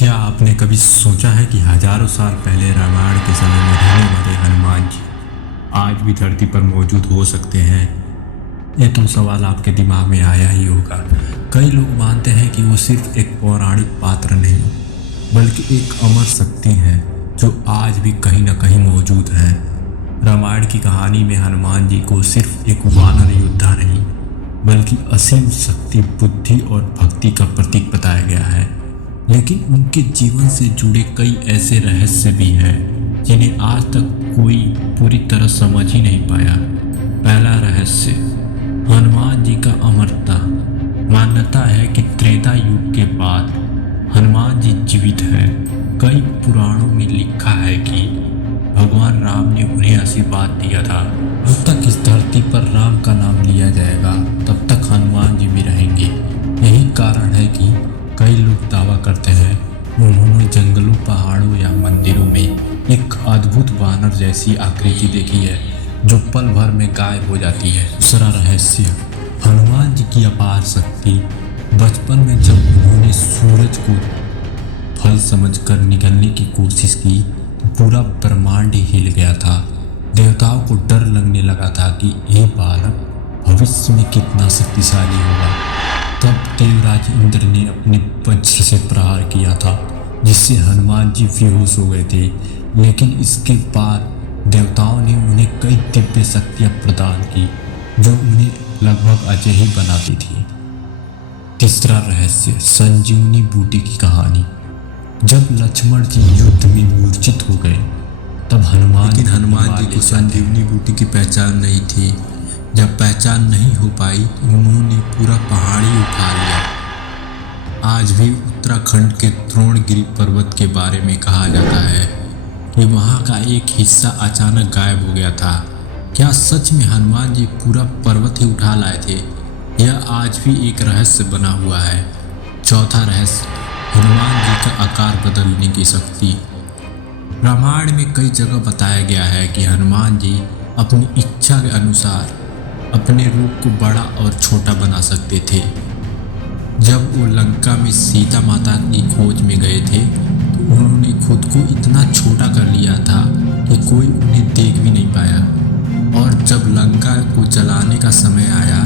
क्या आपने कभी सोचा है कि हजारों साल पहले रामायण के समय में रहने वाले हनुमान जी आज भी धरती पर मौजूद हो सकते हैं? ये तो सवाल आपके दिमाग में आया ही होगा। कई लोग मानते हैं कि वो सिर्फ एक पौराणिक पात्र नहीं बल्कि एक अमर शक्ति है जो आज भी कहीं न कहीं मौजूद है। रामायण की कहानी में हनुमान जी को सिर्फ एक वानर योद्धा नहीं बल्कि असीम शक्ति, बुद्धि और भक्ति का प्रतीक बताया गया है। लेकिन उनके जीवन से जुड़े कई ऐसे रहस्य भी हैं जिन्हें आज तक कोई पूरी तरह समझ ही नहीं पाया। पहला रहस्य, हनुमान जी का अमरता। मान्यता है कि त्रेता युग के बाद हनुमान जी जीवित हैं। कई पुराणों में लिखा है कि भगवान राम ने उन्हें आशीर्वाद दिया था, जब तक इस धरती पर राम का नाम लिया जाएगा तब तक हनुमान जी भी रहेंगे। यही कारण है कि कई लोग दावा करते हैं उन्होंने जंगलों, पहाड़ों या मंदिरों में एक अद्भुत वानर जैसी आकृति देखी है जो पल भर में गायब हो जाती है। दूसरा रहस्य, हनुमान जी की अपार शक्ति। बचपन में जब उन्होंने सूरज को फल समझकर निगलने की कोशिश की तो पूरा ब्रह्मांड ही हिल गया था। देवताओं को डर लगने लगा था कि ये बालक भविष्य में कितना शक्तिशाली होगा। तब देवराज इंद्र ने अपने वज्र से प्रहार किया था जिससे हनुमान जी बेहोश हो गए थे। लेकिन इसके बाद देवताओं ने उन्हें कई दिव्य शक्तियां प्रदान की जो उन्हें लगभग अजय ही बनाती थी। तीसरा रहस्य, संजीवनी बूटी की कहानी। जब लक्ष्मण जी युद्ध में मूर्छित हो गए तब हनुमान जी को संजीवनी बूटी की पहचान नहीं थी। जब पहचान नहीं हो पाई तो उन्होंने पूरा पहाड़ी उठा लिया। आज भी उत्तराखंड के द्रोणगिरी पर्वत के बारे में कहा जाता है कि वहाँ का एक हिस्सा अचानक गायब हो गया था। क्या सच में हनुमान जी पूरा पर्वत ही उठा लाए थे? यह आज भी एक रहस्य बना हुआ है। चौथा रहस्य, हनुमान जी का आकार बदलने की शक्ति। रामायण में कई जगह बताया गया है कि हनुमान जी अपनी इच्छा के अनुसार अपने रूप को बड़ा और छोटा बना सकते थे। जब वो लंका में सीता माता की खोज में गए थे तो उन्होंने खुद को इतना छोटा कर लिया था कि कोई उन्हें देख भी नहीं पाया। और जब लंका को जलाने का समय आया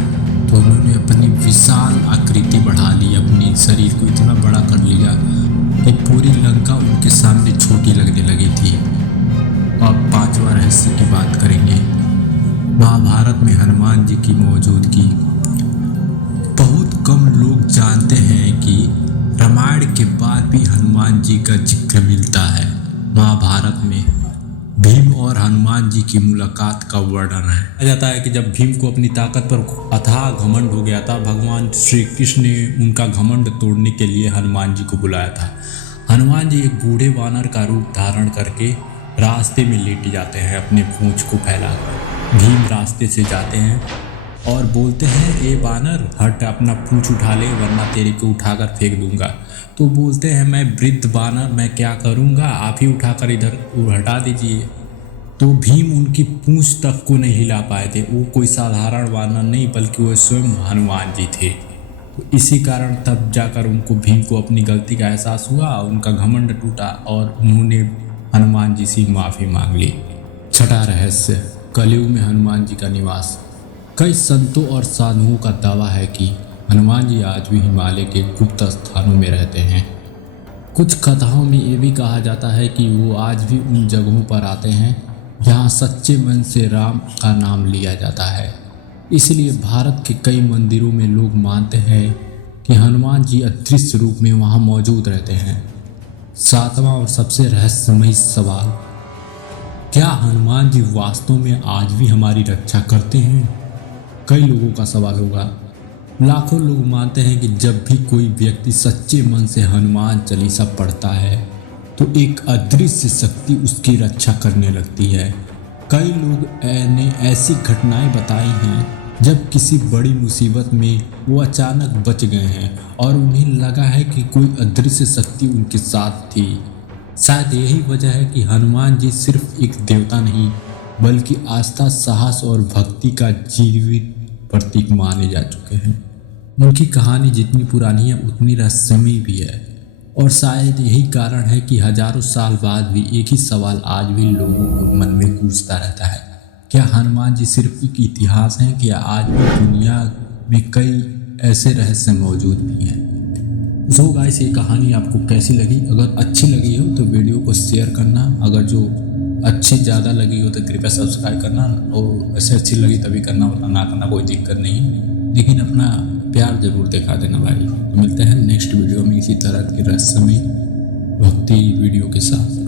तो उन्होंने अपनी विशाल आकृति बढ़ा ली, अपने शरीर को इतना बड़ा कर लिया कि पूरी लंका उनके सामने छोटी लगने लगी थी। अब पांचवा रहस्य की बात करेंगे, महाभारत में हनुमान जी की मौजूदगी। बहुत कम लोग जानते हैं कि रामायण के बाद भी हनुमान जी का जिक्र मिलता है। महाभारत में भीम और हनुमान जी की मुलाकात का वर्णन है। कहा जाता है कि जब भीम को अपनी ताकत पर अथाह घमंड हो गया था, भगवान श्री कृष्ण ने उनका घमंड तोड़ने के लिए हनुमान जी को बुलाया था। हनुमान जी एक बूढ़े वानर का रूप धारण करके रास्ते में लेट जाते हैं अपने पूंछ को फैलाकर। भीम रास्ते से जाते हैं और बोलते हैं, ए वानर हट, अपना पूंछ उठा ले वरना तेरे को उठाकर फेंक दूंगा। तो बोलते हैं, मैं वृद्ध वानर, मैं क्या करूंगा, आप ही उठाकर इधर हटा दीजिए। तो भीम उनकी पूंछ तक को नहीं हिला पाए थे। वो कोई साधारण वानर नहीं बल्कि वो स्वयं हनुमान जी थे। तो इसी कारण तब जाकर उनको भीम को अपनी गलती का एहसास हुआ, उनका घमंड टूटा और उन्होंने हनुमान जी से माफ़ी मांग ली। छठा रहस्य, कलयुग में हनुमान जी का निवास। कई संतों और साधुओं का दावा है कि हनुमान जी आज भी हिमालय के गुप्त स्थानों में रहते हैं। कुछ कथाओं में ये भी कहा जाता है कि वो आज भी उन जगहों पर आते हैं जहाँ सच्चे मन से राम का नाम लिया जाता है। इसलिए भारत के कई मंदिरों में लोग मानते हैं कि हनुमान जी अदृश्य रूप में वहाँ मौजूद रहते हैं। सातवां और सबसे रहस्यमयी सवाल, क्या हनुमान जी वास्तव में आज भी हमारी रक्षा करते हैं? कई लोगों का सवाल होगा। लाखों लोग मानते हैं कि जब भी कोई व्यक्ति सच्चे मन से हनुमान चालीसा पढ़ता है तो एक अदृश्य शक्ति उसकी रक्षा करने लगती है। कई लोग ने ऐसी घटनाएं बताई हैं जब किसी बड़ी मुसीबत में वो अचानक बच गए हैं और उन्हें लगा है कि कोई अदृश्य शक्ति उनके साथ थी। शायद यही वजह है कि हनुमान जी सिर्फ एक देवता नहीं बल्कि आस्था, साहस और भक्ति का जीवित प्रतीक माने जा चुके हैं। उनकी कहानी जितनी पुरानी है उतनी रहस्यमयी भी है। और शायद यही कारण है कि हजारों साल बाद भी एक ही सवाल आज भी लोगों के मन में गूंजता रहता है, क्या हनुमान जी सिर्फ एक इतिहास हैं, क्या आज भी दुनिया में कई ऐसे रहस्य मौजूद भी हैं। सो गाइस, ये कहानी आपको कैसी लगी? अगर अच्छी लगी हो तो वीडियो को शेयर करना, अगर जो अच्छी ज़्यादा लगी हो तो कृपया सब्सक्राइब करना, और ऐसे अच्छी लगी तभी करना, वरना ना करना कोई दिक्कत नहीं, लेकिन अपना प्यार जरूर दिखा देना भाई। तो मिलते हैं नेक्स्ट वीडियो में इसी तरह के रहस्यमय भक्ति वीडियो के साथ।